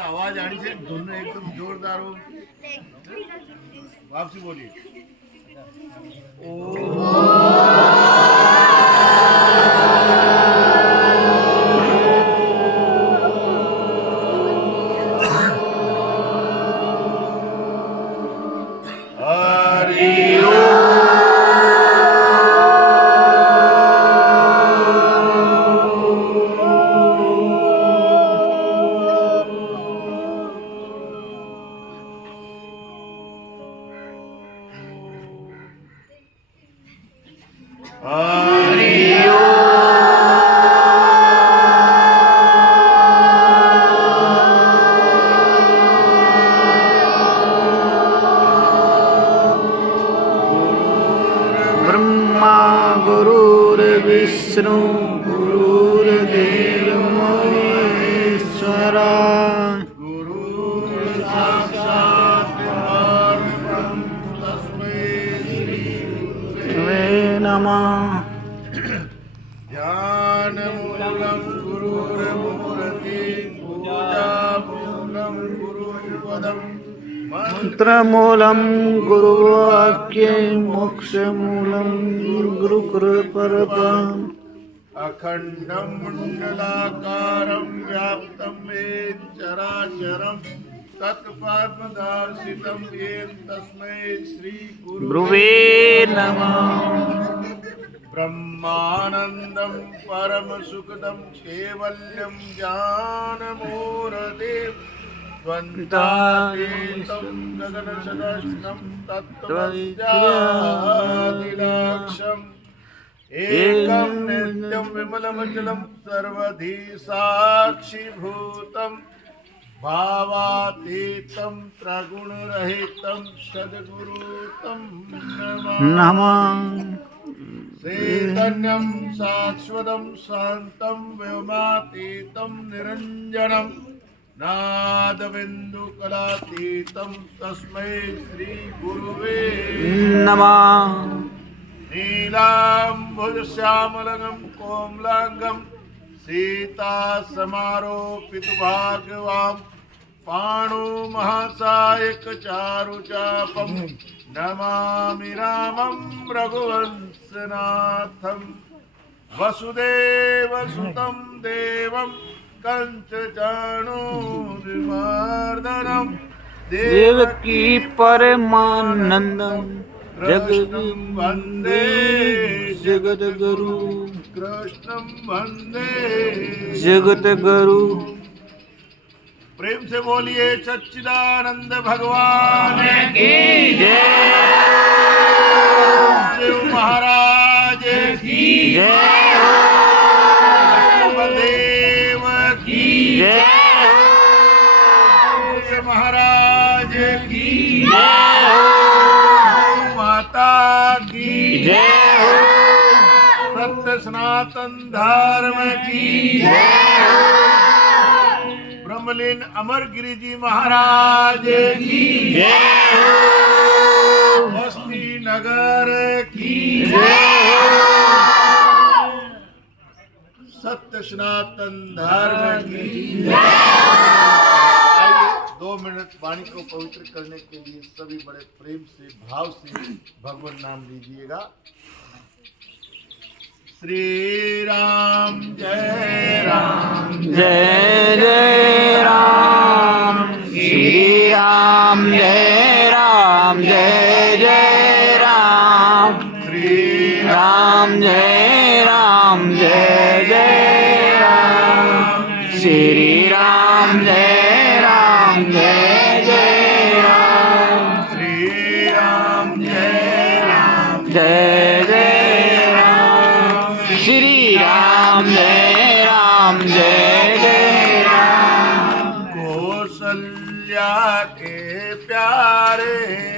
आवाज आनी चाहिए दोनों एकदम जोरदार हो। वापसी बोलिए। विष्णु गुरुर्देव महेश्वरा तस्मै नमः। ध्यानमूलं गुरुर्मूर्ति पूजामूलं गुरुपदम् मंत्रमूलं गुरुवाक्ये मोक्षमूलं गुरुकृपरपम् अखंडं मंडलाकारं व्याप्तं येन चराचरं तत्पद्मदर्शितं येन तस्मै श्री गुरुवे नमः। ब्रह्मानन्दं परमसुखदं कैवल्यं ज्ञानमूर्तिं द्वन्द्वातीतं गगनसदृशं तत्त्वज्ञानलक्ष्यम् एकं नित्यं विमलमचलं सर्वधी साक्षीभूतं भावातीतं त्रगुणरहितं सद्गुरुतं नमः। चैतन्यं शाश्वतं शान्तं व्योमातीतं निरञ्जनं नादबिन्दुकलातीतं तस्मै श्रीगुरुवे नमः। नीलाम्बुजश्यामलंगं कोमलांगं सीतासमारोपितभागवां पाणुमहासायकचारुचापं नमामि रामं रघुवंशनाथं वसुदेवसुतं देवं कंचचाणूरमर्दनं देवकी परमानंदं कृष्णं वन्दे जगद्गुरु कृष्णं वन्दे जगद्गुरु। प्रेम से बोलिए सच्चिदानंद भगवान की जय। देव महाराज की जय हो। देव की जय देव महाराज की जय हो। माता की जय हो। सत्य सनातन धर्म की जय हो। ब्रह्मलीन अमरगिरी जी महाराज की जय हो। बस्ती नगर की जय हो। सत्य सनातन धर्म की आइए 2 मिनट वाणी को पवित्र करने के लिए सभी बड़े प्रेम से भाव से भगवान नाम लीजिएगा। श्री राम जय राम जय जय राम। श्री राम जय राम जय जय राम। श्री राम जय राम जय जय राम। श्री राम जय राम जय जय राम। श्री राम जय राम जय जय राम। श्री राम जय राम जय जय राम। कौशल्या के प्यारे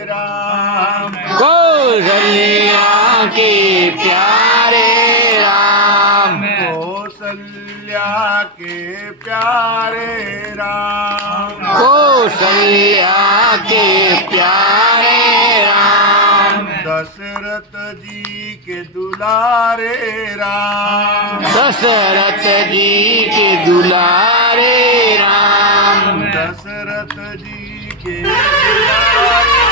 राम कौशल्या के प्यारे राम। कौशल्या के प्यारे राम कौशल्या के प्यारे राम। दशरथ जी के दुलारे दुलारे राम, दशरथ जी के दुलारे राम, दशरथ जी के दुलारे,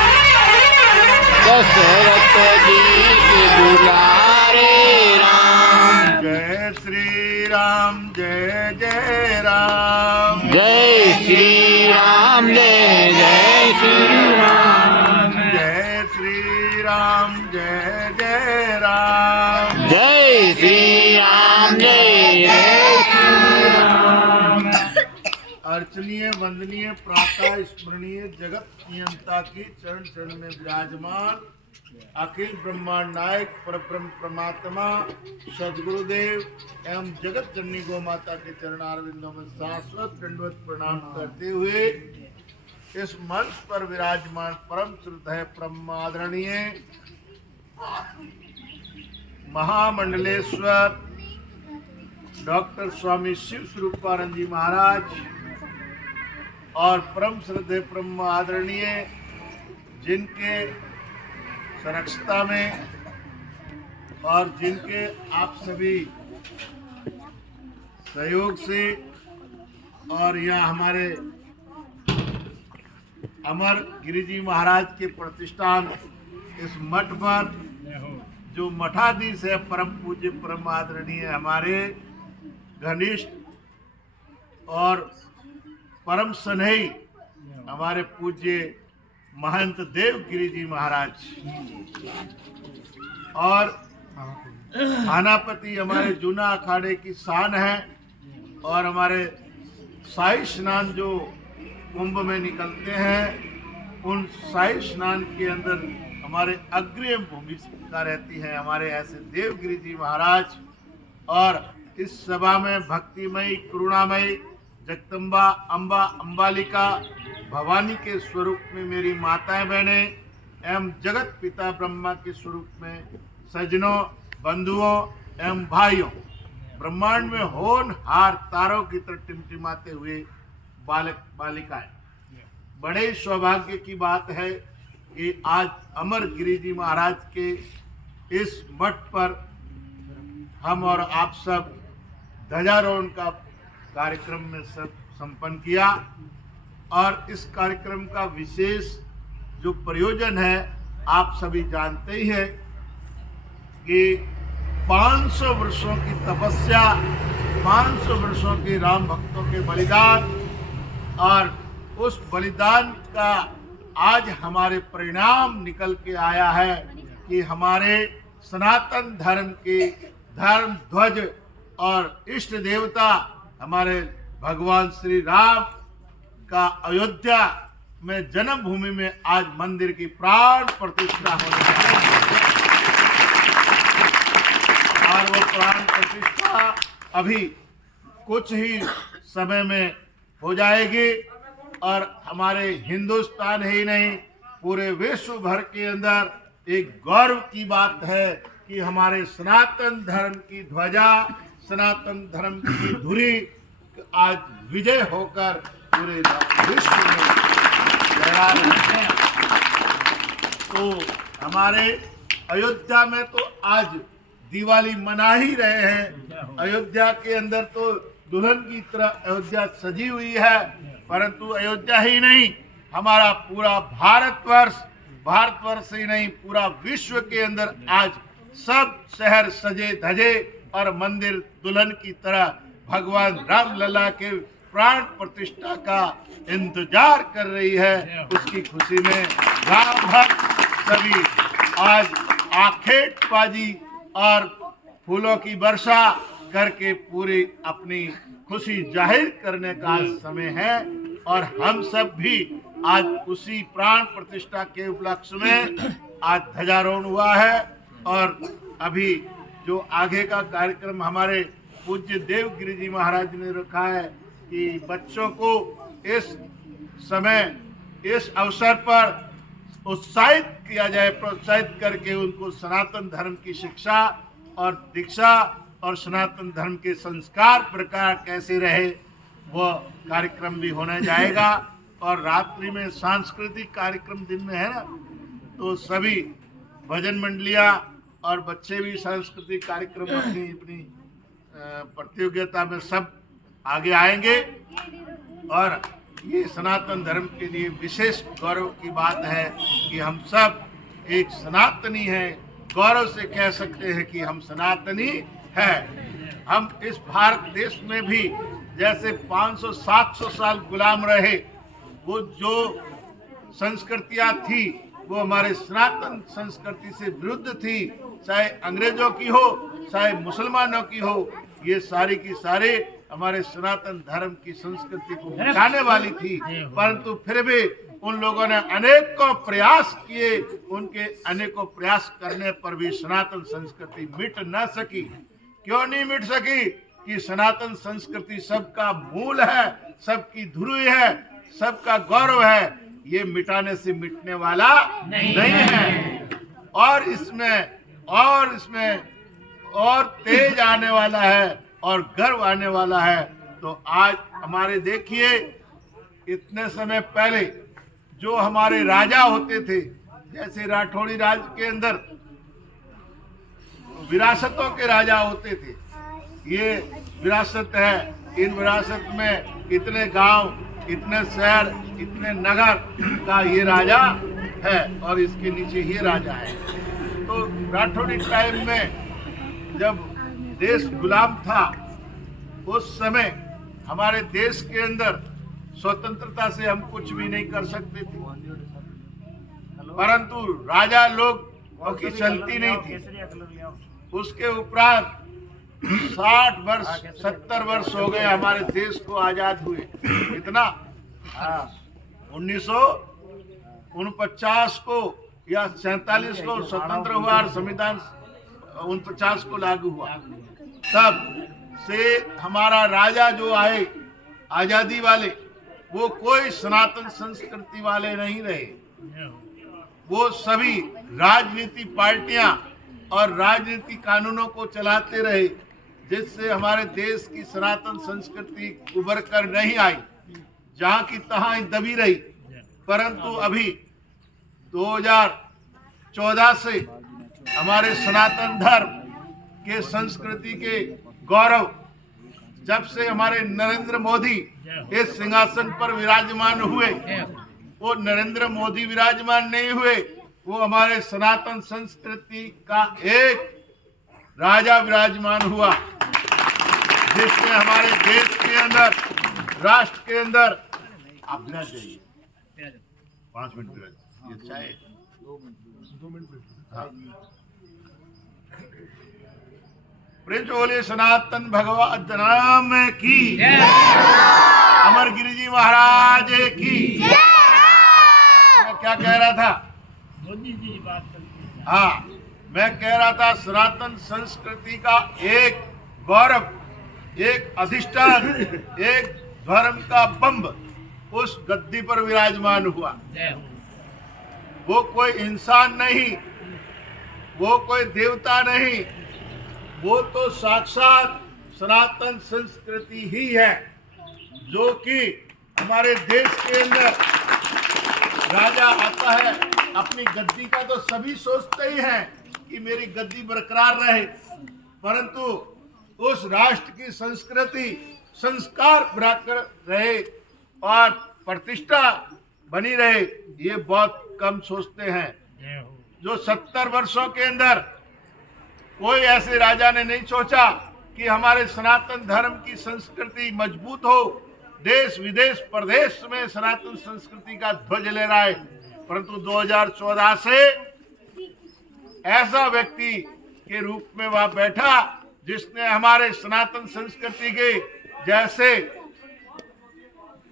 दशरथ जी के दुलारे राम। जय श्री राम जय जय राम, जय श्री राम जय जय श्री राम, जय श्री राम जय जय राम, जय श्री राम जय जय श्री राम। अर्चनीय वंदनीय प्रातः स्मरणीय जगत नियंता की चरण चरण में विराजमान अखिल ब्रह्मांड नायक परब्रह्म परमात्मा सदगुरुदेव एवं जगत जननी गौ माता के चरणारविंदों में शाश्वत दंडवत प्रणाम करते हुए इस मंच पर विराजमान परम श्रद्धेय परम आदरणीय महामंडलेश्वर डॉक्टर स्वामी शिव स्वरूपानंद जी महाराज और परम श्रद्धेय परम आदरणीय जिनके संरक्षता में और जिनके आप सभी सहयोग से और यहाँ हमारे अमर गिरि जी महाराज के प्रतिष्ठान इस मठ पर जो मठाधीश है परम पूज्य परम आदरणीय हमारे घनिष्ठ और परम स्नेही हमारे पूज्य महंत देव गिरि जी महाराज और थानापति हमारे जूना अखाड़े की शान है और हमारे शाही स्नान जो कुंभ में निकलते हैं उन शाही स्नान के अंदर हमारे अग्रिम भूमिका रहती है हमारे ऐसे देवगिरि जी महाराज। और इस सभा में भक्तिमयी करुणामयी जगदम्बा अम्बा अम्बालिका भवानी के स्वरूप में मेरी माताएं बहनें एवं जगत पिता ब्रह्मा के स्वरूप में सज्जनों बंधुओं एवं भाइयों ब्रह्मांड में होनहार तारों की तरह टिमटिमाते हुए बालक बालिकाएं, बड़े सौभाग्य की बात है कि आज अमर गिरि जी महाराज के इस मठ पर हम और आप सब ध्वजारोहण का कार्यक्रम में सब संपन्न किया। और इस कार्यक्रम का विशेष जो प्रयोजन है आप सभी जानते ही हैं कि 500 वर्षों की तपस्या, 500 वर्षों के राम भक्तों के बलिदान और उस बलिदान का आज हमारे परिणाम निकल के आया है कि हमारे सनातन धर्म के धर्म ध्वज और इष्ट देवता हमारे भगवान श्री राम का अयोध्या में जन्मभूमि में आज मंदिर की प्राण प्रतिष्ठा होने जा रही है और वो प्राण प्रतिष्ठा अभी कुछ ही समय में हो जाएगी। और हमारे हिंदुस्तान ही नहीं पूरे विश्व भर के अंदर एक गौरव की बात है कि हमारे सनातन धर्म की ध्वजा, सनातन धर्म की धुरी आज विजय होकर पूरे विश्व में लहरा रही है। तो हमारे अयोध्या में तो आज दिवाली मना ही रहे हैं। अयोध्या के अंदर तो दुल्हन की तरह अयोध्या सजी हुई है, परंतु अयोध्या ही नहीं हमारा पूरा भारतवर्ष ही नहीं पूरा विश्व के अंदर आज सब शहर सजे धजे और मंदिर दुल्हन की तरह भगवान राम लला के प्राण प्रतिष्ठा का इंतजार कर रही है। उसकी खुशी में राम भक्त सभी आज आखेटबाजी और फूलों की वर्षा करके पूरी अपनी खुशी जाहिर करने का समय है। और हम सब भी आज उसी प्राण प्रतिष्ठा के उपलक्ष्य में आज ध्वजारोहण हुआ है। और अभी जो आगे का कार्यक्रम हमारे पूज्य देवगिरि जी महाराज ने रखा है कि बच्चों को इस समय इस अवसर पर उत्साहित किया जाए, प्रोत्साहित करके उनको सनातन धर्म की शिक्षा और दीक्षा और सनातन धर्म के संस्कार प्रकार कैसे रहे वह कार्यक्रम भी होने जाएगा। और रात्रि में सांस्कृतिक कार्यक्रम दिन में है ना, तो सभी भजन मंडलियाँ और बच्चे भी सांस्कृतिक कार्यक्रम अपनी अपनी प्रतियोगिता में सब आगे आएंगे। और ये सनातन धर्म के लिए विशेष गौरव की बात है कि हम सब एक सनातनी हैं, गौरव से कह सकते हैं कि हम सनातनी हैं। हम इस भारत देश में भी जैसे 500-700 साल गुलाम रहे, वो जो संस्कृतियाँ थी वो हमारे सनातन संस्कृति से विरुद्ध थी, चाहे अंग्रेजों की हो चाहे मुसलमानों की हो, ये सारी की सारी हमारे सनातन धर्म की संस्कृति को मिटाने वाली थी। परंतु फिर भी उन लोगों ने अनेकों प्रयास किए, उनके अनेकों प्रयास करने पर भी सनातन संस्कृति मिट न सकी। क्यों नहीं मिट सकी? कि सनातन संस्कृति सबका मूल है, सबकी धुरी है, सबका गौरव है। ये मिटाने से मिटने वाला नहीं है। और इसमें और तेज आने वाला है और गर्व आने वाला है। तो आज हमारे देखिए, इतने समय पहले जो हमारे राजा होते थे, जैसे राठौड़ी राज के अंदर विरासतों के राजा होते थे, ये विरासत है। इन विरासत में इतने गांव, इतने शहर, इतने नगर का ये राजा है और इसके नीचे ये राजा है। तो राठौड़ी टाइम में जब देश गुलाम था, उस समय हमारे देश के अंदर स्वतंत्रता से हम कुछ भी नहीं कर सकते थे, परंतु राजा लोग की चलती नहीं थी। उसके उपरांत 60 वर्ष 70 वर्ष हो गए हमारे देश को आजाद हुए। इतना 1949 को या 47 को स्वतंत्र हुआ और संविधान 49 को लागू हुआ। तब से हमारा राजा जो आए आजादी वाले, वो कोई सनातन संस्कृति वाले नहीं रहे। वो सभी राजनीति पार्टियां और राजनीति कानूनों को चलाते रहे, जिससे हमारे देश की सनातन संस्कृति उभर कर नहीं आई, जहां की तहां ही दबी रही। परंतु अभी 2014 से हमारे सनातन धर्म के संस्कृति के गौरव, जब से हमारे नरेंद्र मोदी इस सिंहासन पर विराजमान हुए, वो नरेंद्र मोदी विराजमान नहीं हुए, वो हमारे सनातन संस्कृति का एक राजा विराजमान हुआ, जिसने हमारे देश के अंदर, राष्ट्र के अंदर, आप बिना चाहिए 5 मिनट ये चाहे 2 मिनट। हाँ। प्रिंस बोले सनातन भगवत नाम की, अमर गिरि जी महाराज की। मैं क्या कह रहा था? हाँ, मैं कह रहा था सनातन संस्कृति का एक गौरव, एक अधिष्ठान, एक धर्म का बंब उस गद्दी पर विराजमान हुआ। वो कोई इंसान नहीं, वो कोई देवता नहीं, वो तो साक्षात सनातन संस्कृति ही है, जो कि हमारे देश के अंदर राजा आता है, अपनी गद्दी का तो सभी सोचते ही हैं कि मेरी गद्दी बरकरार रहे, परंतु उस राष्ट्र की संस्कृति, संस्कार बरकरार रहे और प्रतिष्ठा बनी रहे, ये बहुत कम सोचते हैं। जो 70 वर्षों के अंदर कोई ऐसे राजा ने नहीं सोचा कि हमारे सनातन धर्म की संस्कृति मजबूत हो, देश विदेश प्रदेश में सनातन संस्कृति का ध्वज ले रहा है। परंतु 2014 से ऐसा व्यक्ति के रूप में वहां बैठा, जिसने हमारे सनातन संस्कृति के जैसे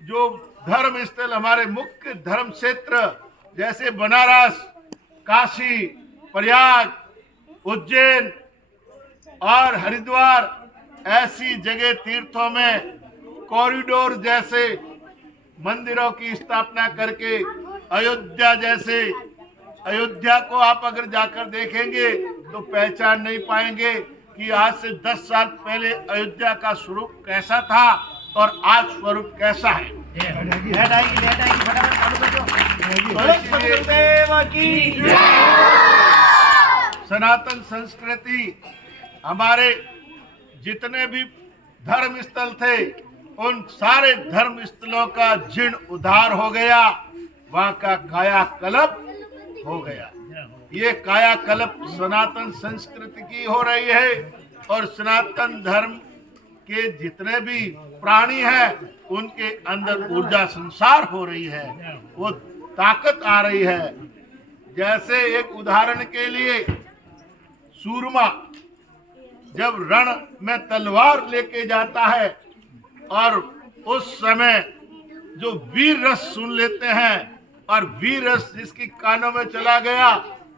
जो धर्म स्थल, हमारे मुख्य धर्म क्षेत्र जैसे बनारस, काशी, प्रयाग, उज्जैन और हरिद्वार, ऐसी जगह तीर्थों में कॉरिडोर जैसे मंदिरों की स्थापना करके, अयोध्या जैसे, अयोध्या को आप अगर जाकर देखेंगे तो पहचान नहीं पाएंगे कि आज से 10 साल पहले अयोध्या का स्वरूप कैसा था और आज स्वरूप कैसा है। सनातन संस्कृति, हमारे जितने भी धर्म स्थल थे उन सारे धर्म स्थलों का जीर्ण उद्धार हो गया, वहां का कायाकल्प हो गया। ये कायाकल्प सनातन संस्कृति की हो रही है और सनातन धर्म के जितने भी प्राणी हैं उनके अंदर ऊर्जा संसार हो रही है, वो ताकत आ रही है। जैसे एक उदाहरण के लिए, सूरमा जब रण में तलवार लेके जाता है और उस समय जो वीर रस सुन लेते हैं और वीर रस जिसकी कानों में चला गया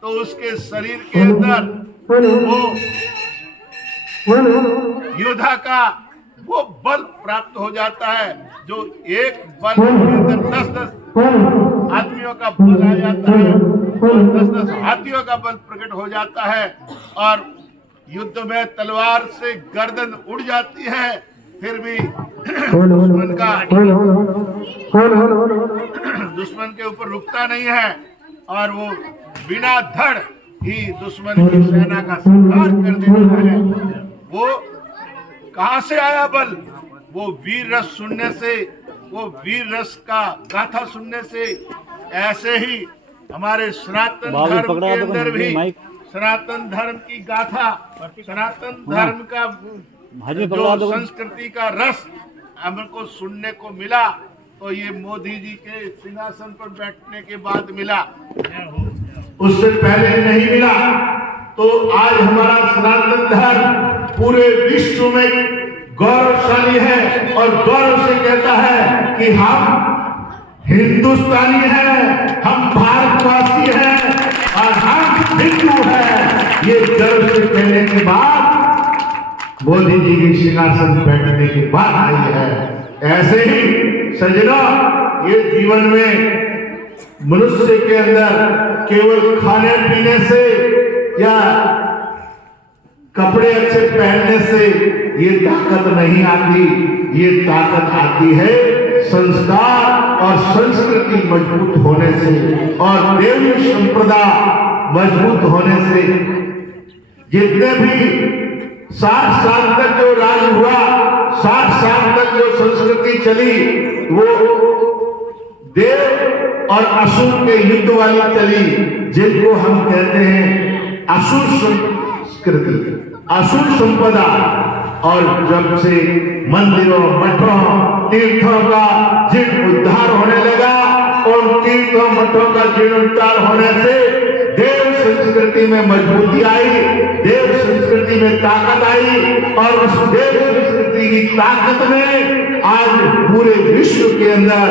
तो उसके शरीर के अंदर वो योद्धा का वो बल प्राप्त हो जाता है, जो एक बल के अंदर 10-10 आदमियों का बल आ जाता है और 10-10 हाथियों का बल प्रकट हो जाता है और युद्ध में तलवार से गर्दन उड़ जाती है, फिर भी दुश्मन के ऊपर रुकता नहीं है और वो बिना धड़ ही दुश्मन की सेना का संहार कर देता है। वो कहां से आया बल? वो वीर रस सुनने से, वो वीर रस का गाथा सुनने से। ऐसे ही हमारे सनातन धर्म के अंदर भी सनातन धर्म की गाथा, सनातन धर्म का जो संस्कृति का रस हमको सुनने को मिला, तो ये मोदी जी के सिंहासन पर बैठने के बाद मिला, उससे पहले नहीं मिला। तो आज हमारा सनातन धर्म पूरे विश्व में गौरवशाली है और गौरव से कहता है कि हम हिंदुस्तानी हैं, हम भारतवासी हैं और हम हिंदू हैं। ये गर्व से कहने के बाद मोदी जी के सिंहासन बैठने के बाद आई है। ऐसे ही सजना, ये जीवन में मनुष्य के अंदर केवल खाने पीने से या कपड़े अच्छे पहनने से ये ताकत नहीं आती, ये ताकत आती है संस्कार और संस्कृति मजबूत होने से और देवी संप्रदा मजबूत होने से। जितने भी 60 साल तक जो राज हुआ, 60 साल तक जो संस्कृति चली, वो देव और असुर के युद्ध वाली चली, जिनको हम कहते हैं असुर संस्कृति, असुर संपदा। और जब से मंदिरों, मठों, तीर्थों का जीर्ण उद्धार होने लगा और तीर्थों, मठों का जीर्ण उद्धार होने से देव संस्कृति में मजबूती आई, देव संस्कृति में ताकत आई और उस देव संस्कृति की ताकत में आज पूरे विश्व के अंदर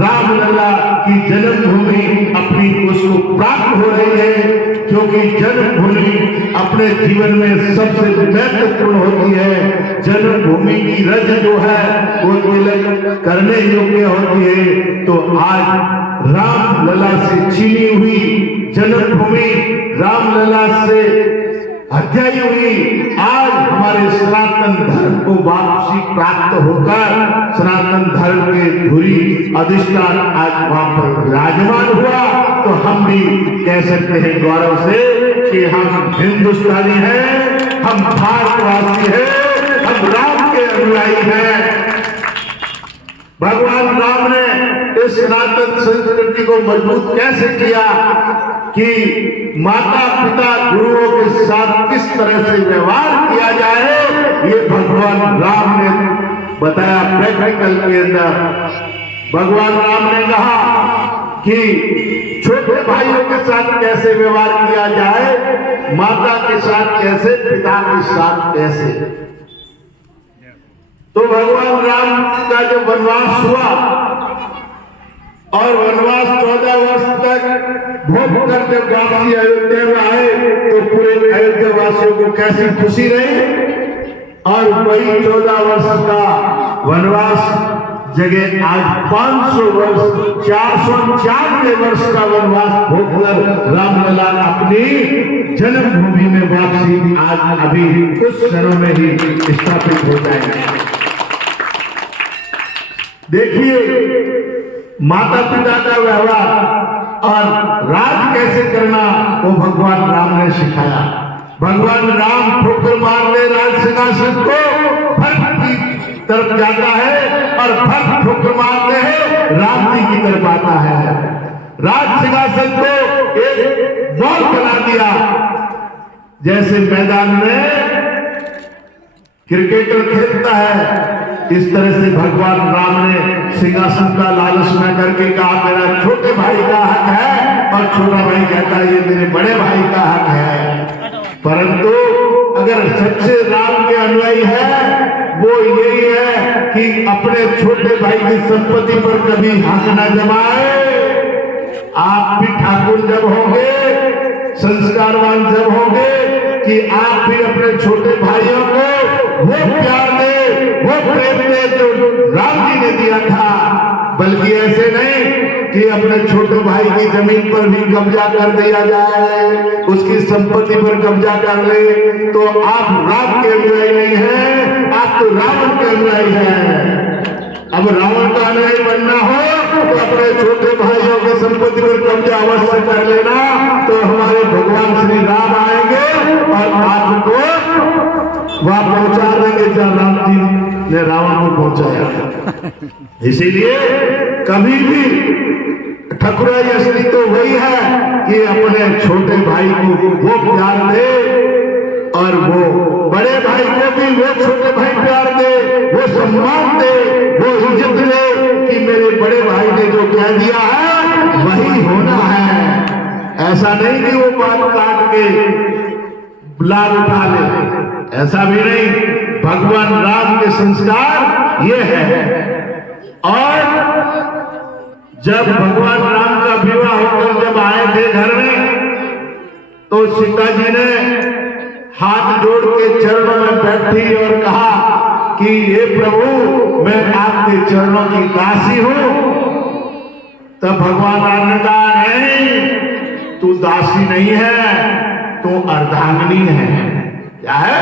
रामलला की जन्मभूमि अपनी उसको प्राप्त हो रही है। क्योंकि जन्मभूमि अपने जीवन में सबसे महत्वपूर्ण होती है। जन्मभूमि की रज जो है वो तिलक करने योग्य होती है। तो आज रामलला से छीनी हुई जन्मभूमि, रामलला से अध्याय हुई, आज हमारे सनातन धर्म को वापसी प्राप्त होकर सनातन धर्म के धुरी अधिष्ठान आज वहां पर विराजमान हुआ। तो हम भी कह सकते हैं गौरव से कि हम हिंदुस्तानी हैं, हम भारतवासी हैं, हम राम के अनुयायी हैं। भगवान राम ने इस सनातन संस्कृति को मजबूत कैसे किया कि माता पिता गुरुओं के साथ किस तरह से व्यवहार किया जाए, ये भगवान राम ने बताया प्रैक्टिकल के अंदर। भगवान राम ने कहा कि छोटे भाइयों के साथ कैसे व्यवहार किया जाए, माता के साथ कैसे, पिता के साथ कैसे। तो भगवान राम का जब वनवास हुआ और वनवास 14 वर्ष तक भोग कर जब वापसी अयोध्या में आए, तो पूरे अयोध्या वासियों को कैसी खुशी रही। और वही 14 वर्ष का वनवास जगह आज 500 वर्ष, 494 वर्ष का वनवास भोगकर रामलला अपनी जन्मभूमि में वापसी आज अभी कुछ क्षणों में ही स्थापित हो जाएगी। देखिए माता पिता का व्यवहार और राज कैसे करना वो भगवान राम ने सिखाया। भगवान राम ठोकर मारने राज सिंहासन को भक्त की तरफ जाता है और भक्त ठोकर मारते हैं राम जी की तरफ आता है। राज सिंहासन को एक बॉल बना दिया, जैसे मैदान में क्रिकेटर खेलता है, इस तरह से भगवान राम ने सिंहासन का लालच न करके कहा मेरा छोटे भाई का हक है, और छोटा भाई कहता है ये मेरे बड़े भाई का हक है। परंतु अगर सच्चे राम के अनुयायी है वो यही है कि अपने छोटे भाई की संपत्ति पर कभी हक न जमाए। आप भी ठाकुर जब होंगे, संस्कारवान जब होंगे कि आप भी अपने छोटे भाइयों को वो प्यार दे, वो प्रेम दे जो राम जी ने दिया था, बल्कि ऐसे नहीं कि अपने छोटे भाई की जमीन पर भी कब्जा कर दिया जाए, उसकी संपत्ति पर कब्जा कर ले। तो आप राम के अनुयायी नहीं हैं, आप तो रावण के अनुयायी हैं। अब रावण का अनुयायी बनना हो तो अपने छोटे भाइयों की संपत्ति पर कब्जा अवश्य कर लेना, तो हमारे भगवान श्री राम आएंगे और आपको वहां पहुंचा देंगे जहां राम जी ने रावण को पहुंचाया। इसीलिए कभी भी ठकुराई असली तो वही है कि अपने छोटे भाई को वो प्यार दे और वो बड़े भाई को भी वो छोटे भाई प्यार दे, वो सम्मान दे, वो इज्जत दे कि मेरे बड़े भाई ने जो कह दिया है वही होना है। ऐसा नहीं कि वो बात काट के लाभ उठा ले, ऐसा भी नहीं। भगवान राम के संस्कार ये है। और जब भगवान राम का विवाह होकर जब आए थे घर में, तो सीता जी ने हाथ जोड़ के चरणों में बैठी और कहा कि हे प्रभु मैं आपके चरणों की दासी हूं। तब भगवान राम ने कहा नहीं, तू दासी नहीं है, तू अर्धांगिनी है। क्या है?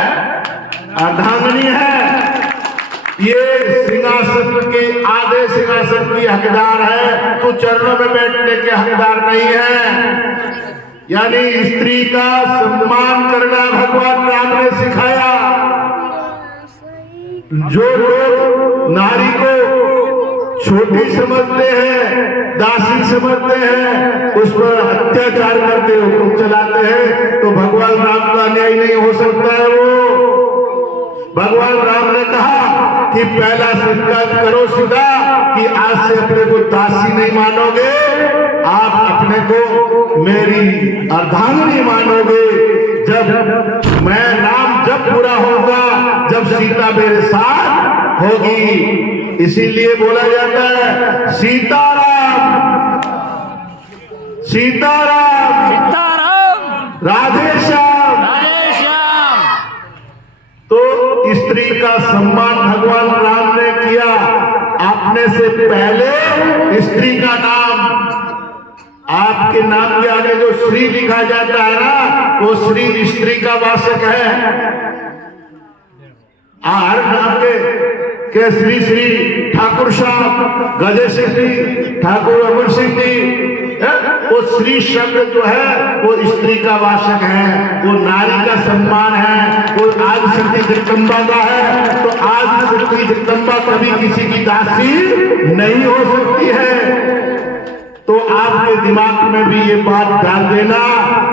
अर्धांगिनी है। ये सिंहासन के आधे सिंहासन की हकदार है, तू चरणों में बैठने के हकदार नहीं है। यानी स्त्री का सम्मान करना भगवान राम ने सिखाया। जो लोग नारी को छोटी समझते हैं, दासी समझते हैं, उस पर अत्याचार करते हुक्म चलाते हैं, तो भगवान राम का न्याय नहीं हो सकता है। वो भगवान राम ने कहा कि पहला संकल्प करो सीधा कि आज से अपने को दासी नहीं मानोगे, आप अपने को मेरी अर्धांगिनी मानोगे। जब मैं राम जब पूरा होगा, जब सीता मेरे साथ होगी। इसीलिए बोला जाता है सीताराम सीताराम सीताराम राधे श्याम। राधे श्याम। तो स्त्री का सम्मान भगवान राम ने किया। आपने से पहले स्त्री का नाम, आपके नाम के आगे जो श्री लिखा जाता है ना, वो श्री स्त्री का वाचक है। हर नाम के श्री श्री ठाकुर साहब, गजय सिंह जी, ठाकुर अमर सिंह जी, वो श्री शब्द जो है वो स्त्री का वाचक है, वो नारी का सम्मान है, वो आदि शक्ति जगदम्बा का है। तो आदि शक्ति जगदम्बा कभी किसी की दासी नहीं हो सकती है। तो आपके दिमाग में भी ये बात डाल देना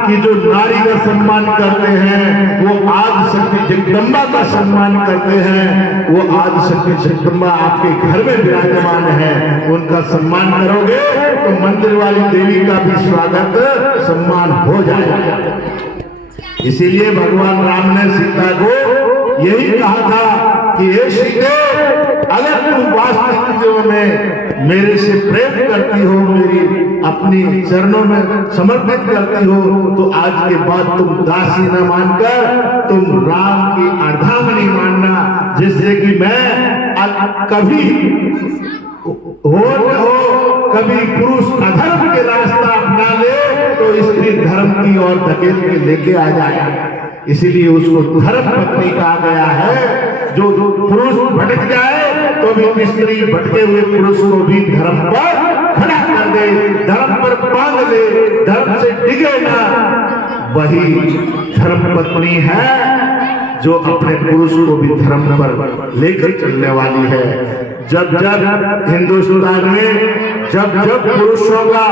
कि जो नारी का सम्मान करते हैं वो आदि शक्ति जगदम्बा का सम्मान करते हैं। वो आदि शक्ति जगदम्बा आपके घर में विराजमान है, उनका सम्मान करोगे तो मंदिर वाली देवी का भी स्वागत सम्मान हो जाएगा। इसीलिए भगवान राम ने सीता को यही कहा था कि हे सीते, अगर तुम वास्तविक में मेरे से प्रेम करती हो, मेरी अपनी चरणों में समर्पित करती हो, तो आज के बाद तुम दासी न मानकर तुम राम की अर्धांगिनी मानना, जिससे कि मैं कभी हो कभी पुरुष अधर्म के रास्ता अपना ले तो स्त्री धर्म की ओर धकेल के लेके आ जाए। इसीलिए उसको धर्म पत्नी कहा गया है। जो पुरुष भटक जाए तो भी स्त्री भटके हुए पुरुष को भी धर्म पर खड़ा कर दे, धर्म पर बांध दे, धर्म से डिगे ना, वही धर्मपत्नी है जो अपने पुरुष को भी धर्म पर लेकर चलने वाली है। जब जब हिंदुस्तान में जब जब पुरुषों का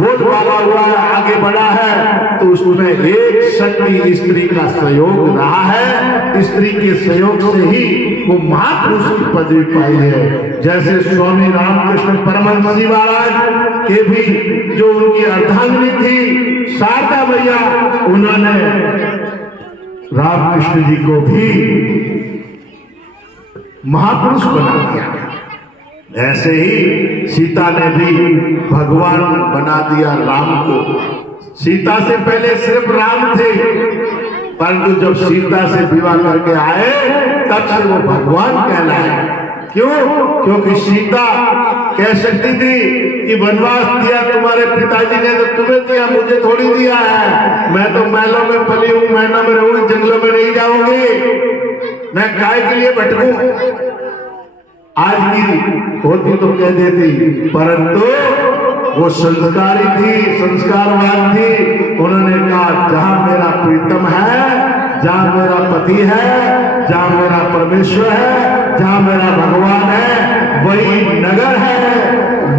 बोलबाला हुआ आगे बढ़ा है तो उसमें एक शक्ति स्त्री का सहयोग रहा है। स्त्री के सहयोग से ही वो महापुरुष की पदवी पाई है। जैसे स्वामी रामकृष्ण परमहंस जी महाराज के भी जो उनकी अर्धांगिनी थी शारदा मैया, उन्होंने रामकृष्ण जी को भी महापुरुष बना दिया। ऐसे ही सीता ने भी भगवान बना दिया राम को। सीता से पहले सिर्फ राम थे, परंतु जब सीता से विवाह करके आए तब से वो भगवान कहलाए। क्यों? क्योंकि सीता कह सकती थी कि वनवास दिया तुम्हारे पिताजी ने तो तुम्हें दिया, मुझे थोड़ी दिया है। मैं तो महलों में पली हूँ, महलों में रहूंगी, जंगलों में नहीं जाऊंगी, मैं काय के लिए भटकूं। आज की होती तो कह देती, परंतु वो संस्कारी थी, संस्कारवान थी। उन्होंने कहा जहां मेरा प्रीतम है, जहां मेरा पति है, जहां मेरा परमेश्वर है, जहां मेरा भगवान है, वही नगर है,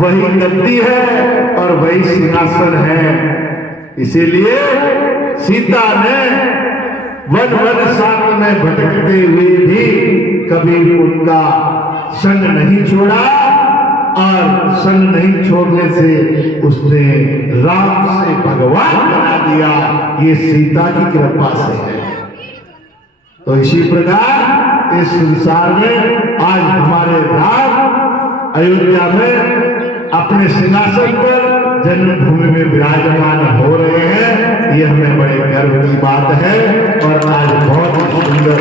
वही गद्दी है और वही सिंहासन है। इसीलिए सीता ने वन वन साथ में भटकते हुए भी कभी उनका संग नहीं छोड़ा, और संग नहीं छोड़ने से उसने राम से भगवान बना दिया। ये सीता की कृपा से है। तो इसी प्रकार इस संसार में आज हमारे राम अयोध्या में अपने सिंहासन पर जन्मभूमि में विराजमान हो रहे हैं। ये हमें बड़े गर्व की बात है। और आज बहुत सुंदर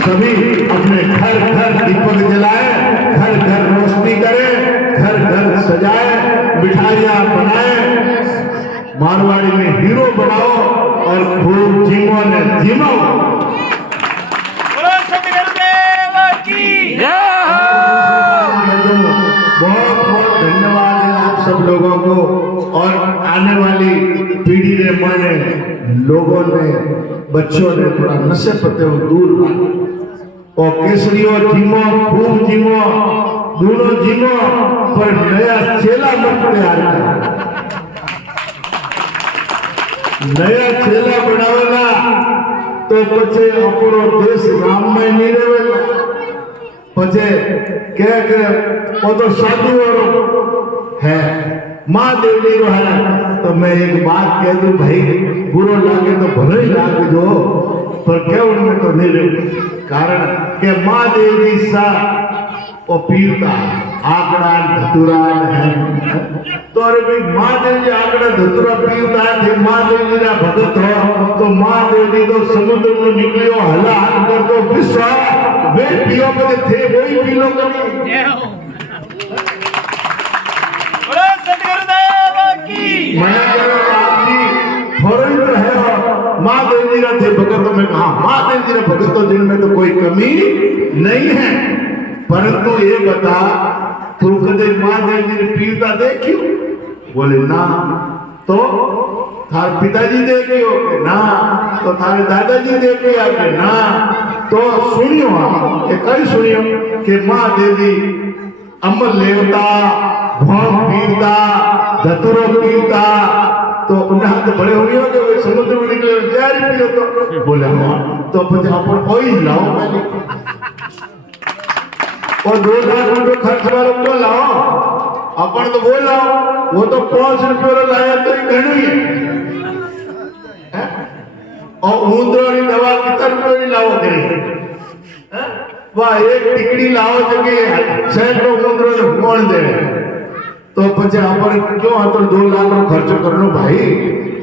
सभी अपने घर घर दीपक जलाए, घर घर रोशनी करें, घर घर सजाए, मिठाइयां बनाए, मारवाड़ी में हीरो बनाओ और खूब जीवो ने जीवो। बहुत बहुत धन्यवाद है आप सब लोगों को। और आने वाली पीढ़ी ने, माने लोगों ने, बच्चों ने थोड़ा नशे पत्ते को दूर रखा और केसरियों जीवो, खूब जीवो, दोनों जीवो, पर नया चेला मत तैयार करो। नया चेला बनावेला तो पछे अपनो देश राम में नहीं रहेगा। पछे क्या के वो तो साधु और है, महादेव जी रो है। तो मैं एक बात कह दूं भाई, बुरो लागे तो भले ही लागे जो, पर क्या उनमें तो नहीं रहे। कारण के महादेव जी सा वो पीरता आंकड़ा धतुरान है। तो अरे भाई महादेव जी आंकड़ा धतुरा पीरता थे, महादेव जी ना भगत हो तो महादेव जी तो समुद्र में निकलियो हला हाथ कर दो विश्व वे पियो पे थे वही पी लो कभी। तो है महादेव जी थे भगत में कहा, महादेव जी ने भगत तो जिनमें तो कोई कमी नहीं है। परंतु ये बता तू कदे महादेव जी ने पीरता देखी? बोले ना। तो थार पिताजी देखियो के ना, तो थारे दादाजी देखिया के ना। तो सुनियो के कई सुनियो के महादेव जी अमर लेवता, भोग पीरता, धतुरो पीरता। तो उन्हें तो बड़े हो गए कि समुद्र में निकले जारी पियो। तो बोले हाँ, तो फिर अपन वही लाओ पहले और 2 लाख रुपये खर्च वालों को लाओ, अपन तो वो लाओ, वो तो 5 रुपये लाया तो ही घनी है। और ऊंदरों की दवा कितना रुपये लाओ करें? वह एक टिकड़ी लाओ जगह सैकड़ों ऊंदरों ने कौन दे। तो पचे अपन क्यों तो 2 लाख रो खर्च करनो भाई।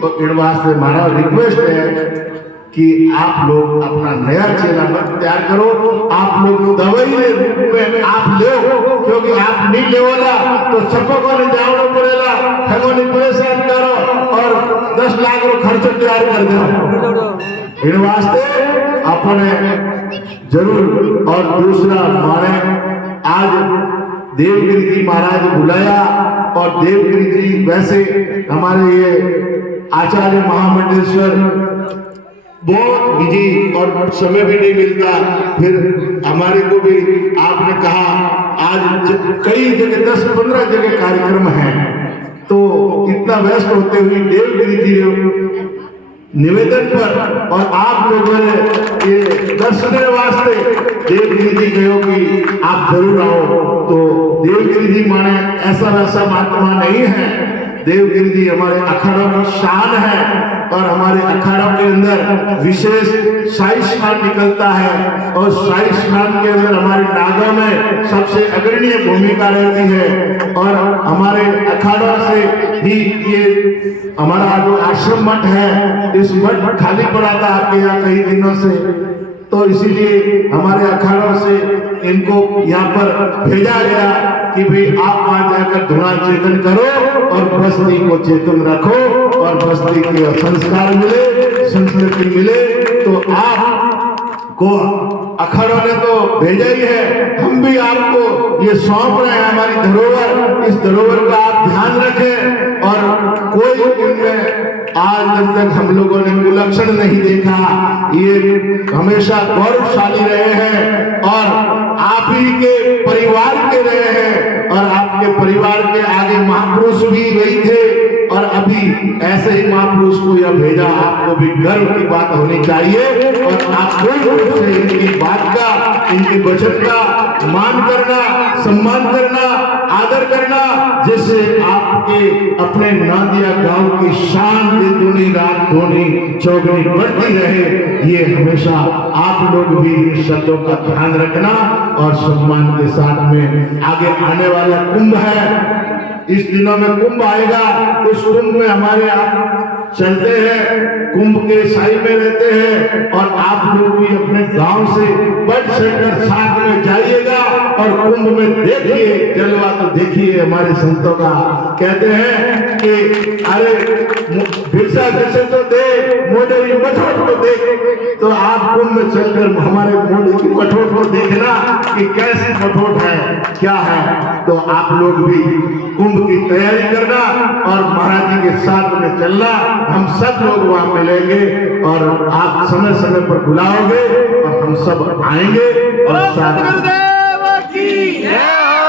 तो इन वास्ते हमारा रिक्वेस्ट है कि आप लोग अपना नया चेला मत तैयार करो। आप लोग दवाई के रूप में आप लो, क्योंकि आप नहीं लेवला तो सबको ने जावड़ो पड़ेगा, ठगो ने परेशान करो और 10 लाख रो खर्च तैयार कर दो। इन वास्ते अपने जरूर। और दूसरा माने आज देवगिरी जी महाराज बुलाया, और देवगिरी जी वैसे हमारे ये आचार्य महामंडलेश्वर बहुत बिजी और समय भी नहीं मिलता, फिर हमारे को भी आपने कहा आज कई जगह 10-15 जगह कार्यक्रम हैं, तो इतना व्यस्त होते हुए देवगिरी जी निवेदन पर और आप लोगों ने ये दर्शन वास्ते देवगिरी जी गयो कि आप जरूर आओ। तो देवगिरी जी माने ऐसा वैसा महात्मा नहीं है, देवगिरी जी हमारे अखाड़ों की शान है और हमारे अखाड़ों के अंदर विशेष शाही स्नान निकलता है और शाही स्नान के अंदर हमारे नागा में सबसे अग्रणीय भूमिका रहती है। और हमारे अखाड़ों से ही ये हमारा जो आश्रम मठ है, इस मठ खाली पड़ा था आपके यहाँ कई दिनों से, तो इसीलिए हमारे अखाड़ों से इनको यहाँ पर भेजा गया कि भाई आप वहां जाकर धुना चेतन करो और बस्ती को चेतन रखो और बस्ती के संस्कार मिले, संस्कृति मिले। तो आप को अखाड़ों ने तो भेजा ही है, हम भी आपको ये सौंप रहे हैं हमारी धरोहर, इस धरोहर का आप ध्यान रखें और कोई इनमें आज तक हम लोगों ने कुलक्षण नहीं देखा, ये हमेशा गौरवशाली रहे हैं और आप ही के परिवार के रहे हैं और आपके परिवार के आगे महापुरुष भी गए थे और अभी ऐसे ही महापुरुष को यह भेजा, आपको भी गर्व की बात होनी चाहिए और आप पूर्ण रूप से इनकी बात का, इनके वचन का मान करना, सम्मान करना, आदर करना, जिससे आपके अपने नादिया गांव की शान दुनी रात धोनी चौगनी बढ़ती रहे। ये हमेशा आप लोग भी इन शब्दों का ध्यान रखना और सम्मान के साथ में आगे आने वाला कुंभ है, इस दिनों में कुंभ आएगा, उस कुंभ में हमारे आप चलते हैं, कुंभ के साई में रहते हैं और आप लोग भी अपने गांव से बढ़ चढ़कर साथ में जाइएगा और कुंभ में देखिए जलवा, तो देखिए हमारे संतों का कहते हैं कि अरे बिरसा जैसे तो दे मोदी की मठोट को देख, तो आप कुंभ में चलकर हमारे मोदी की मठोट को देखना कि कैसी मठोट है, क्या है। तो आप लोग भी कुंभ की तैयारी करना और महाराज जी के साथ में चलना, हम सब लोग वहां मिलेंगे और आप समय समय पर बुलाओगे और हम सब आएंगे और सतगुरुदेव की जय हो,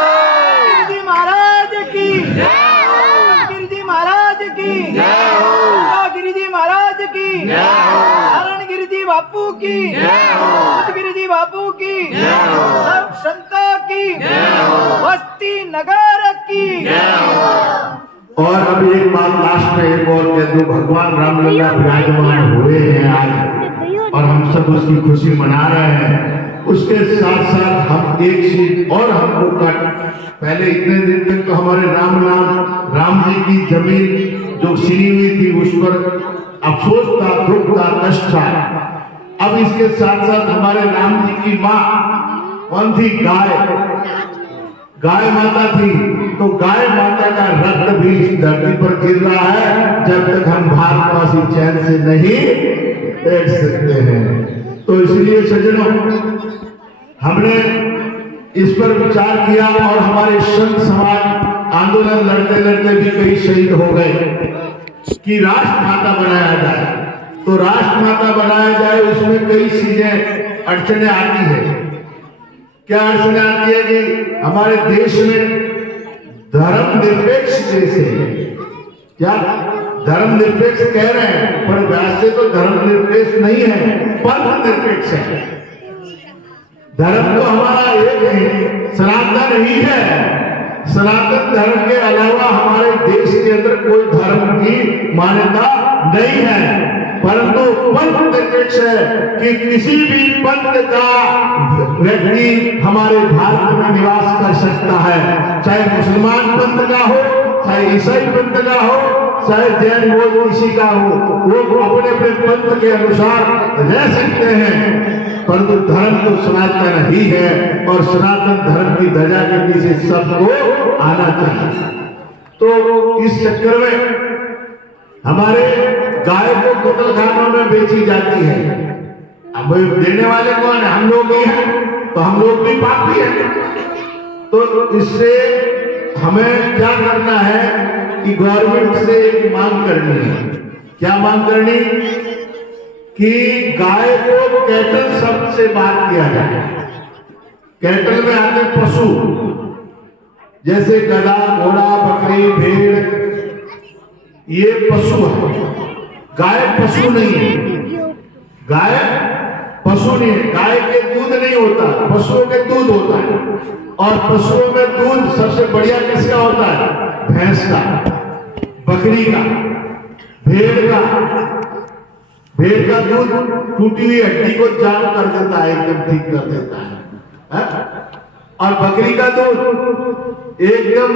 गिरिजी महाराज की जय हो, गिरिजी महाराज की जय हो, गिरिजी महाराज की जय हो, हरण गिरिजी बापू की जय हो, गिरिजी बापू की जय हो, सब संतों की जय हो, बस्ती नगर की जय हो। और अभी एक बात लास्ट में एक और कह दूं, भगवान रामलला विराजमान हुए हैं आज और हम सब उसकी खुशी मना रहे हैं। उसके साथ साथ हम एक चीज और हमको पहले इतने दिन तक तो हमारे राम जी की जमीन जो सीनी हुई थी उस पर अफसोस था, दुख था, कष्ट था। अब इसके साथ साथ हमारे राम जी की माँ कौन थी? गाय माता थी, तो गाय माता का रक्त भी इस धरती पर गिर रहा है जब तक हम भारतवासी चैन से नहीं बैठ सकते हैं। तो इसलिए सज्जनों, हमने इस पर विचार किया और हमारे संत समाज आंदोलन लड़ते लड़ते भी कई शहीद हो गए कि राष्ट्र माता बनाया जाए। तो राष्ट्र माता बनाया जाए, उसमें कई चीजें अड़चने आती है। क्या अड़चने आती है कि हमारे देश में धर्मनिरपेक्ष देश है। क्या धर्मनिरपेक्ष कह रहे हैं, पर वैसे तो धर्मनिरपेक्ष नहीं है, पंथ निरपेक्ष है। धर्म तो हमारा एक है, सनातन ही है। सनातन धर्म के अलावा हमारे देश के अंदर कोई धर्म की मान्यता नहीं है, परंतु पंथ निरपेक्ष है कि किसी भी पंथ का व्यक्ति हमारे भारत में निवास कर सकता है, चाहे मुसलमान पंथ का हो, चाहे ईसाई पंथ का हो, चाहे जैन बौद्ध किसी का हो, वो अपने अपने पंथ के अनुसार रह सकते हैं। परंतु धर्म तो सनातन ही है और सनातन धर्म की ध्वजा के नीचे सबको आना चाहिए। तो इस चक्कर में हमारे गाय को कत्लखानों में बेची जाती है। अब देने वाले कौन है? हम लोग ही हैं, तो हम लोग भी पापी हैं। तो इससे हमें क्या करना है कि गवर्नमेंट से एक मांग करनी है क्या मांग करनी कि गाय को कैटल शब्द से बात किया जाए। कैटल में आते पशु, जैसे गधा, घोड़ा, बकरी, भेड़, ये पशु है। गाय पशु नहीं है, गाय पशु नहीं है। गाय के दूध नहीं होता, पशुओं के दूध होता है। और पशुओं में दूध सबसे बढ़िया किसका होता है? भैंस का, बकरी का, भेड़ का। भेड़ का दूध टूटी हुई हड्डी को जाम कर देता है, एकदम ठीक कर देता है। और बकरी का दूध एकदम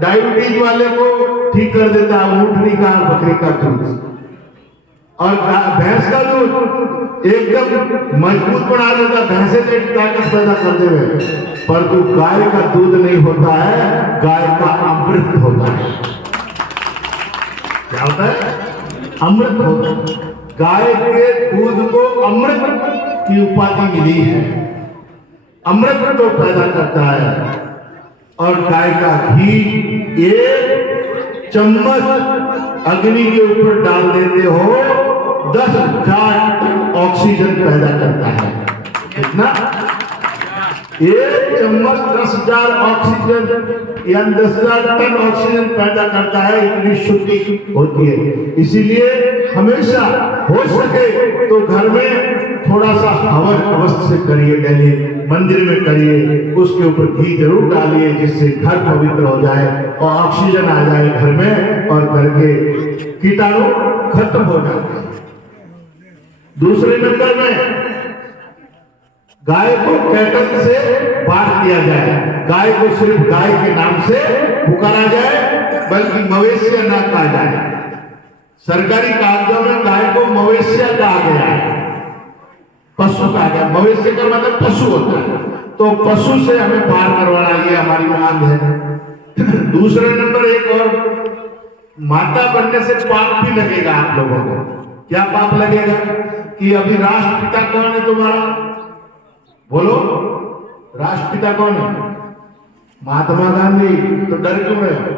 डायबिटीज वाले को ठीक कर देता है, ऊँटनी का, बकरी का दूध। और भैंस का दूध एकदम मजबूत बना देता, भैंसे की ताकत पैदा कर देवे। परंतु गाय का दूध नहीं होता है, गाय का अमृत होता है। क्या होता है? अमृत होता है। गाय के दूध को अमृत की उपाधि मिली है, अमृत तो पैदा करता है। और गाय का घी एक चम्मच अग्नि के ऊपर डाल देते हो, 10,000 ऑक्सीजन पैदा करता है। कितना? एक चम्मच 10,000 ऑक्सीजन या 10,000 टन ऑक्सीजन पैदा करता है। इतनी शुद्धि होती है। इसीलिए हमेशा हो सके तो घर में थोड़ा सा हवन अवश्य से करिए, डेली मंदिर में करिए, उसके ऊपर घी जरूर डालिए, जिससे घर पवित्र हो जाए और ऑक्सीजन आ जाए घर में और घर के कीटाणु खत्म हो जाए। दूसरे नंबर में गाय को कैटल से बात किया जाए। गाय को सिर्फ गाय के नाम से पुकारा जाए, बल्कि मवेशिया ना कहा जाए। सरकारी कागजों में गाय को मवेशिया कहा गया है, पशु कहा गया। मवेशिया का मतलब पशु होता है, तो पशु से हमें पार करवाना, ये हमारी मांग है। दूसरे नंबर एक और, माता बनने से पाप भी लगेगा आप लोगों को। क्या पाप लगेगा? कि अभी राष्ट्रपिता कौन है तुम्हारा? बोलो, राष्ट्रपिता कौन है? महात्मा गांधी। तो डर क्यों रहे हो?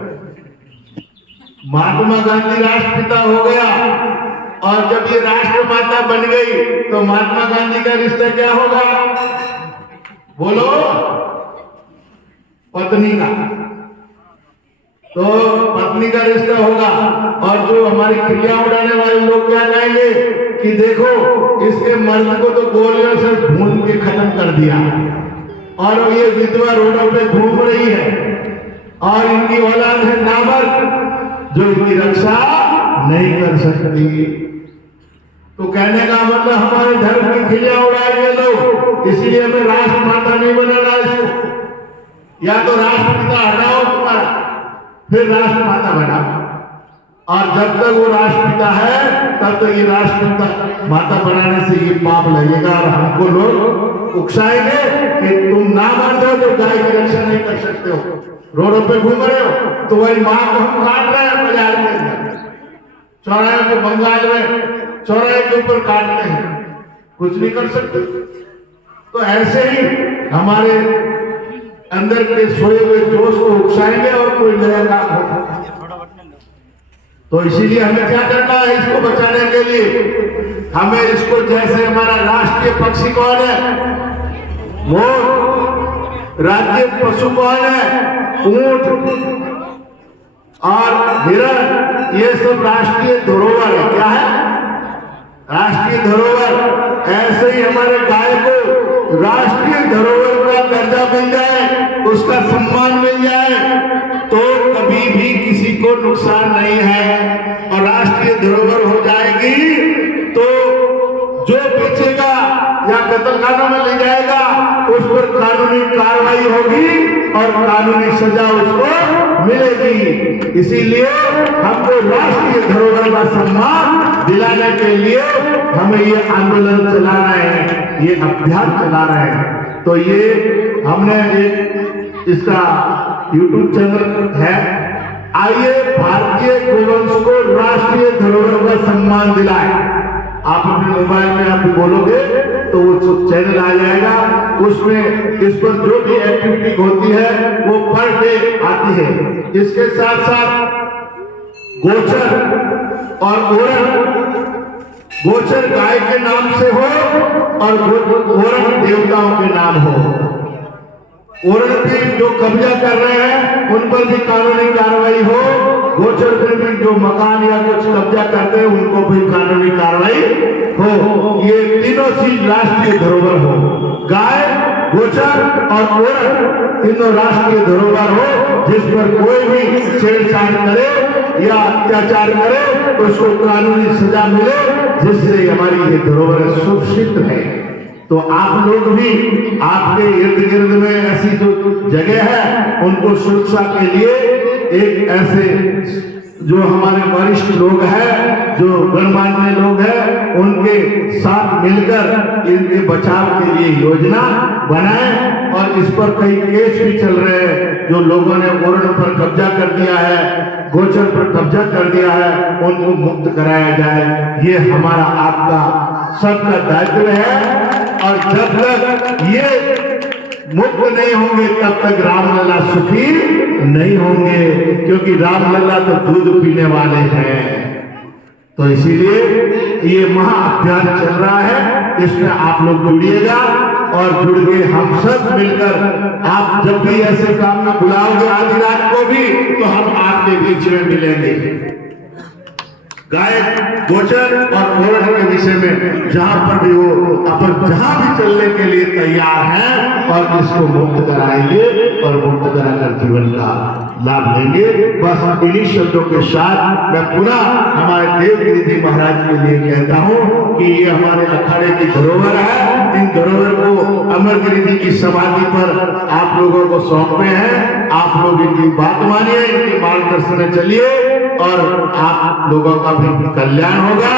महात्मा गांधी राष्ट्रपिता हो गया, और जब ये राष्ट्रमाता बन गई तो महात्मा गांधी का रिश्ता क्या होगा? बोलो, पत्नी का। तो पत्नी का रिश्ता होगा। और जो हमारी खिल्लियां उड़ाने वाले लोग क्या कहेंगे कि देखो, इसके मर्द को तो गोलियों से भून के खत्म कर दिया, और ये विधवा रोडों पे घूम रही है, और इनकी औलाद है नामर्द, जो इनकी रक्षा नहीं कर सकती। तो कहने का मतलब हमारे धर्म की खिल्लियां उड़ाएंगे लोग, इसलिए हमें राष्ट्रमाता नहीं बनाना इसको। या तो राष्ट्रपिता हटाओ तुम्हारा, फिर राष्ट्रमाता बनाओ। और जब तक वो राष्ट्रपिता है तब तक ये राष्ट्रपिता माता बनाने से ये पाप लगेगा, और हमको लोग उकसाएंगे कि तुम ना मान दो तो गाय की रक्षा नहीं कर सकते हो, रोडों पे घूम रहे हो। तो वही माँ को हम काट रहे हैं बाजार के अंदर, चौराहे को, बंगाल में चौराहे के ऊपर काटते हैं, कुछ नहीं कर सकते। तो ऐसे ही हमारे अंदर के सोए हुए जोश को उकसाएंगे और कोई नया काम होगा। तो इसीलिए हमें क्या करना है? इसको बचाने के लिए हमें इसको, जैसे हमारा राष्ट्रीय पक्षी कौन है? मोर। राज्य पशु कौन है? ऊंट और हिरण। ये सब राष्ट्रीय धरोहर है। क्या है? राष्ट्रीय धरोहर। ऐसे ही हमारे गाय को राष्ट्रीय धरोहर का दर्जा मिल जाए, उसका सम्मान मिल जाए, तो कभी भी किसी को नुकसान नहीं है, और राष्ट्रीय धरोहर हो जाएगी तो जो बेचेगा या कत्लखानों में ले जाएगा उस पर कानूनी कार्रवाई होगी और कानूनी सजा उसको मिलेगी। इसीलिए हमको राष्ट्रीय धरोहर का सम्मान दिलाने के लिए हमें ये आंदोलन चलाना है, ये अभियान चलाना है। तो ये हमने एक इसका YouTube चैनल है, आइए भारतीय गोवंश को राष्ट्रीय धरोहर का सम्मान दिलाएं। आप अपने मोबाइल में आप बोलोगे तो वो चैनल आ जाएगा, उसमें इस पर जो भी एक्टिविटी होती है वो पर डे आती है। इसके साथ साथ गोचर और ओरण गोचर गाय के नाम से हो और ओरण देवताओं के नाम हो। ओरण पे जो कब्जा कर रहे हैं उन पर भी कानूनी कार्रवाई हो। गोचर पे भी जो मकान या कुछ कब्जा करते हैं उनको भी कानूनी कार्रवाई हो। ये तीनों चीज राष्ट्रीय धरोहर हो। गाय, गोचर और ओरण तीनों राष्ट्रीय धरोहर हो, जिस पर कोई भी छेड़छाड़ करे या अत्याचार करे तो उसको कानूनी सजा मिले, जिससे हमारी ये धरोहर सुरक्षित रहे। तो आप लोग भी आपके इर्द गिर्द में ऐसी जो जगह है उनको सुरक्षा के लिए एक ऐसे जो हमारे वरिष्ठ लोग हैं, जो गणमान्य लोग हैं, उनके साथ मिलकर इनके बचाव के लिए योजना बनाएं। और इस पर कई केस भी चल रहे हैं। जो लोगों ने ओरण पर कब्जा कर दिया है, गोचर पर कब्जा कर दिया है, उनको मुक्त कराया जाए। ये हमारा आपका सबका दायित्व है। और जब तक ये मुक्त नहीं होंगे तब तक रामलला सुखी नहीं होंगे, क्योंकि रामलला तो दूध पीने वाले हैं। तो इसीलिए ये महाअभियान चल रहा है, इसमें आप लोग जुड़िएगा और जुड़ के हम सब मिलकर, आप जब भी ऐसे काम में बुलाओगे आधी रात को भी, तो हम आपके बीच में मिलेंगे। गाय, गोचर और ओरण के विषय में जहां पर भी हो, अपन जहां भी चलने के लिए तैयार हैं और इसको मुक्त कराएंगे और मुक्त कराकर जीवन का लाभ लेंगे। बस इन्हीं शब्दों के साथ मैं पुनः हमारे देवगिरी जी महाराज के लिए कहता हूं कि ये हमारे अखाड़े की धरोहर है। इन धरोहर को अमरगिरी जी की समाधि पर आप लोगों को सौंपे हैं। आप लोग इनकी बात मानिए, इनके मार्गदर्शन में चलिए और आप लोगों का भी कल्याण होगा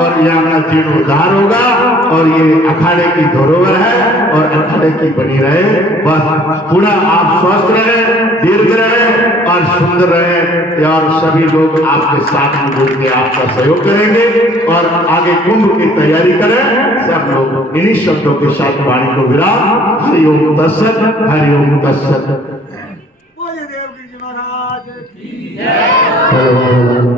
और यहाँ का जीर्णोद्धार होगा। और ये अखाड़े की धरोहर है और अखाड़े की बनी रहे। बस पुनः आप स्वस्थ रहे, दीर्घ रहे और सुंदर रहे, और सभी लोग आपके साथ में जुड़ के आपका सहयोग करेंगे और आगे कुंभ की तैयारी करें। सब लोग इन्हीं शब्दों के साथ वाणी को विराम। हरिओम तत्सत, हरिओम तत्सत। बोलिए देवगिरी जी महाराज की जय।